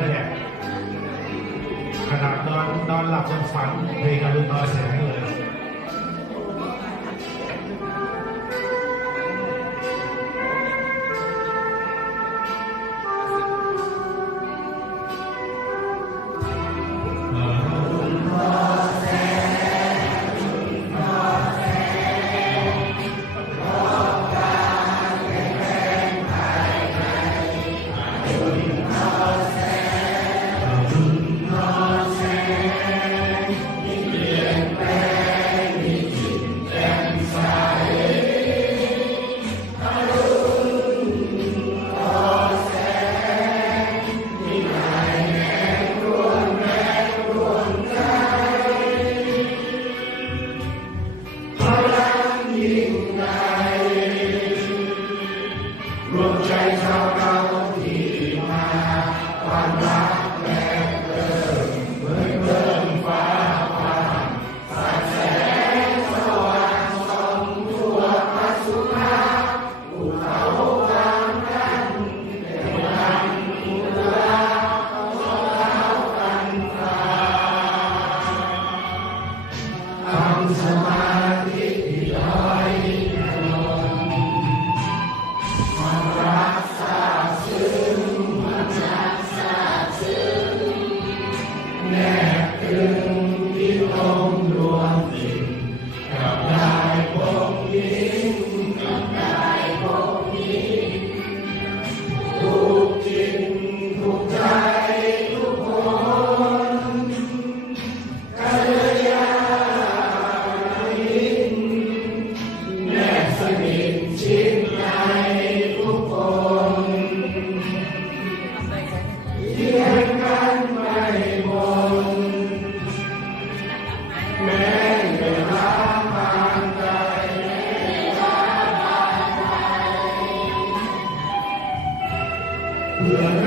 นั่นแหละขนาดนอนหลับยังฝันเพลงอรุณตอแสงเลยรวมใจชาวเราที่มาความรักแรกเริ่มเหมือนเริ่มฟ้าผ่านสาดแสงสว่างส่องทั่วพระสุภาภูเขากลางกันเป็นวันอุราของเรากันฟ้าทำสมาธิที่ลอยแนบตึงที่ลมรวมสิ่งกับได้พบยิ้มกับได้พบยิ้มทุกจิตทุกใจทุกคนกัลยาณมิตรแนบสนิทชิดในทุกคนเคียงกันไม่หมดแม้เวลาผ่านไปเพื่อ